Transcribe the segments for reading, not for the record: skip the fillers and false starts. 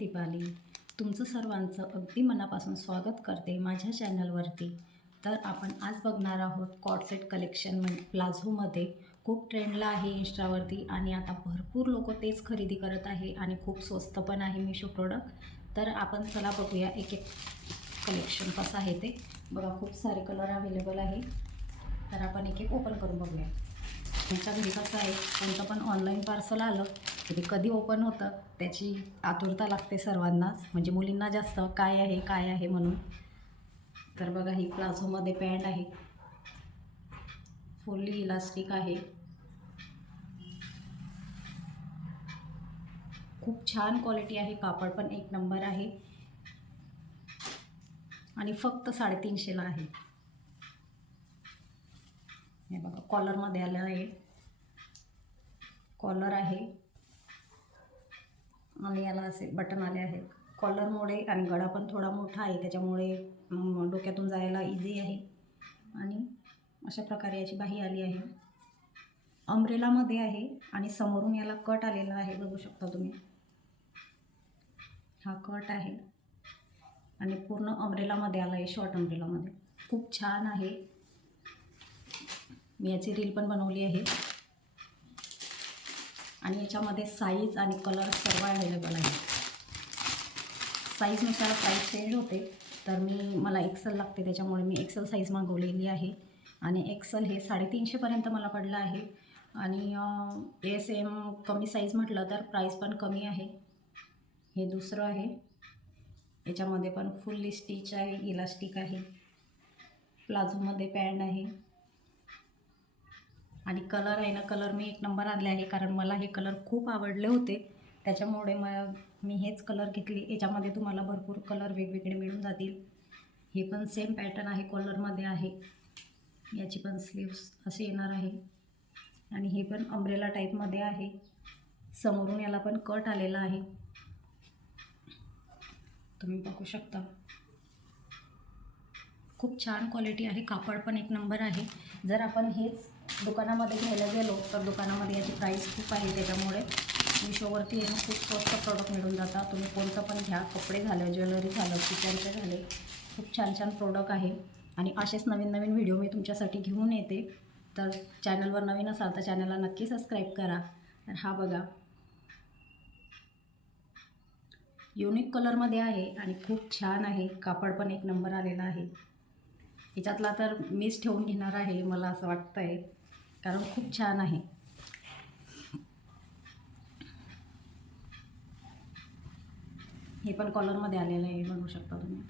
दीपाली. तुमचं सर्वांचं अगदी मनापासून स्वागत करते माझ्या चॅनलवरती. तर आपण आज बघणार आहोत कॉर्डसेट कलेक्शन म्हणजे प्लाझोमध्ये खूप ट्रेंडला आहे इंस्टावरती आणि आता भरपूर लोक तेच खरेदी करत आहे आणि खूप स्वस्त पण आहे मिशो प्रोडक्ट. तर आपण चला बघूया एक एक कलेक्शन कसं आहे ते. बघा खूप सारे कलर अवेलेबल आहे. तर आपण एक एक ओपन करून बघूया. तुमच्या घरी कसं आहे, कोणतं पण ऑनलाईन पार्सल आलं की ते कधी ओपन होतं त्याची आतुरता लागते सर्वांनाच, म्हणजे मुलींना जास्त काय आहे म्हणून. तर बघा ही प्लाझोमध्ये पॅन्ट आहे, फुल्ली इलास्टिक आहे, खूप छान क्वालिटी आहे, कापड पण एक नंबर आहे आणि फक्त 350ला आहे. हे बघा कॉलरमध्ये आलं आहे, कॉलर आहे आणि याला असे बटन आले आहेत. कॉलरमुळे आणि गळा पण थोडा मोठा आहे त्याच्यामुळे डोक्यातून जायला इझी आहे आणि अशा प्रकारे याची बाही आली आहे. अम्ब्रेलामध्ये आहे आणि समोरून याला कट आलेला आहे, बघू शकता तुम्ही. हा कट आहे आणि पूर्ण अम्ब्रेलामध्ये आला आहे, शॉर्ट अम्ब्रेलामध्ये. खूप छान आहे. मी याची रील पण बनवली आहे आणि याच्यामध्ये साईज आणि कलर सर्व अवेलेबल आहे. साईजनुसार प्राईस चेंज होते. तर मला एक्सेल लागते त्याच्यामुळे मी एक्सेल साईज मागवलेली आहे आणि एक्सेल हे 350पर्यंत मला पडलं आहे आणि एम कमी साईज म्हटलं तर प्राईस पण कमी आहे. हे दुसरं आहे, याच्यामध्ये पण फुल्ली स्टिच आहे, इलास्टिक आहे, प्लाझोमध्ये पॅन्ट आहे आणि कलर आहे ना, कलर मी एक नंबर आणले आहे कारण मला हे कलर खूप आवडले होते त्याच्यामुळे मी हेच कलर घेतले. याच्यामध्ये तुम्हाला भरपूर कलर वेगवेगळे मिळून जातील. हे पण सेम पॅटर्न आहे, कॉलरमध्ये आहे, याची पण स्लीव्स असे येणार आहे आणि हे पण अम्ब्रेला टाईपमध्ये आहे. समोरून याला पण कट आलेला आहे, तुम्ही बघू शकता. खूप छान क्वालिटी आहे, कापड पण एक नंबर आहे. जर आपण हेच दुकानामध्ये घ्यायला गेलो तर दुकानामध्ये याची प्राईस खूप आहे, त्याच्यामुळे मिशोवरती येणं खूप स्वस्त प्रोडक्ट मिळून जातात. तुम्ही कोणतं पण घ्या, कपडे झालं, ज्वेलरी झालं, किचनचे झाले, खूप छान छान प्रोडक्ट आहे आणि असेच नवीन नवीन व्हिडिओ मी तुमच्यासाठी घेऊन येते. तर चॅनलवर नवीन असाल तर चॅनलला नक्की सबस्क्राईब करा. तर हा बघा युनिक कलरमध्ये आहे आणि खूप छान आहे, कापड पण एक नंबर आलेला आहे. याच्यातला तर मीच ठेवून घेणार आहे मला असं वाटतं आहे, कारण खूप छान आहे. हे पण कॉलरमध्ये आलेलं आहे, बघू शकता तुम्ही.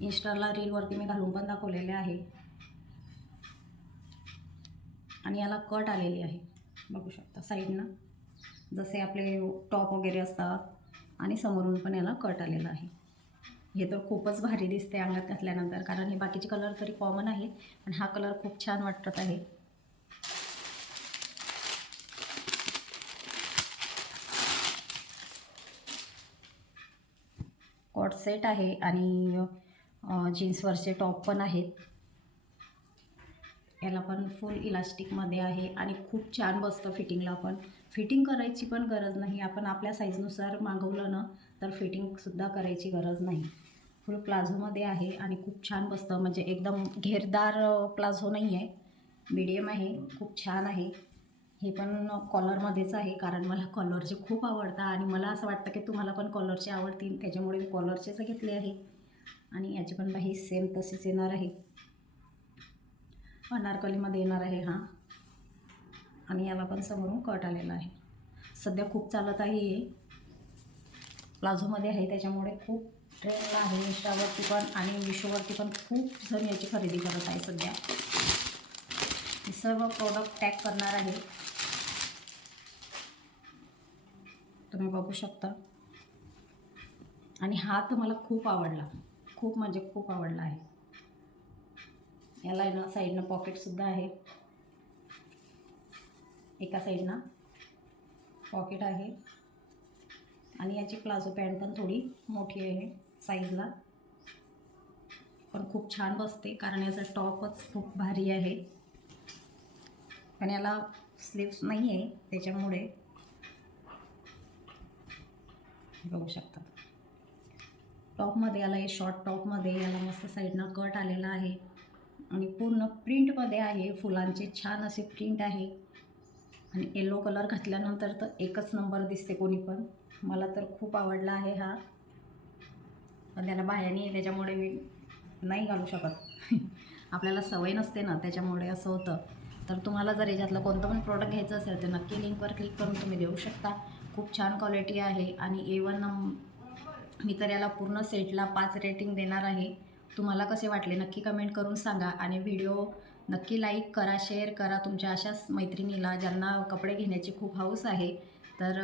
इंस्टाला रीलवरती मी घालून पण दाखवलेले आहे आणि याला कट आलेली आहे, बघू शकता साईडनं, जसे आपले टॉप वगैरे असतात आणि समोरून पण याला कट आलेला आहे. हे तर खूपच भारी दिसते अंगात घातल्यानंतर, कारण हे बाकीचे कलर तरी कॉमन आहेत पण हा कलर खूप छान वाटत आहे. कॉट सेट आहे आणि जीन्सवरचे टॉप पण आहेत. याला पण फुल इलास्टिकमध्ये आहे आणि खूप छान बसतं फिटिंगला. पण फिटिंग करायची पण गरज नाही, आपण आपल्या साईजनुसार मागवलं ना तर फिटिंगसुद्धा करायची गरज नाही. फुल प्लाझोमध्ये आहे आणि खूप छान बसतं, म्हणजे एकदम घेरदार प्लाझो नाही आहे, मीडियम आहे, खूप छान आहे. हे पण कॉलरमध्येच आहे कारण मला कॉलरचे खूप आवडतात आणि मला असं वाटतं की तुम्हाला पण कॉलरचे आवडतील, त्याच्यामुळे मी कॉलरचेच घेतले आहे. आणि याची पण बाही सेम तशीच येणार आहे, अनारकलीमध्ये येणार आहे हा, आणि याला पण समोरून कट आलेला आहे. सध्या खूप चालत आहे, हे प्लाझोमध्ये आहे त्याच्यामुळे खूप ट्रेंडला आहे इंस्टावरती पण आणि मिशोवरती पण खूप जण याची खरेदी करत आहे सध्या. हे सर्व प्रोडक्ट टॅग करणार आहे, तुम्ही बघू शकता. आणि हा तर मला खूप आवडला, खूप म्हणजे खूप आवडला आहे. याला आहे ना साईडनं पॉकेटसुद्धा आहे, एका साईडनं पॉकेट आहे आणि याची प्लाझो पॅन्ट पण थोडी मोठी आहे साईजला, पण खूप छान बसते कारण याचा टॉपच खूप भारी आहे. पण याला स्लीव्स नाही आहे त्याच्यामुळे हे बघू शकता. टॉपमध्ये याला हे शॉर्ट टॉपमध्ये याला मस्त साईडनं कट आलेला आहे आणि पूर्ण प्रिंटमध्ये आहे. फुलांचे छान असे प्रिंट आहे आणि येलो कलर घातल्यानंतर तर एकच नंबर दिसते कोणी पण. मला तर खूप आवडला आहे हा. पण त्याला बाह्यानी आहे त्याच्यामुळे मी नाही घालू शकत. आपल्याला सवय नसते ना, त्याच्यामुळे असं होतं. तर तुम्हाला जर याच्यातलं कोणतं पण प्रोडक्ट घ्यायचं असेल तर नक्की लिंकवर क्लिक करून तुम्ही देऊ शकता. खूप छान क्वालिटी आहे आणि A1 मी तर याला पूर्ण सेटला 5 रेटिंग देणार आहे. तुम्हाला कसे वाटले नक्की कमेंट करून सांगा आणि व्हिडिओ नक्की लाईक करा, शेअर करा तुमच्या अशाच मैत्रिणीला ज्यांना कपडे घेण्याची खूप हौस आहे. तर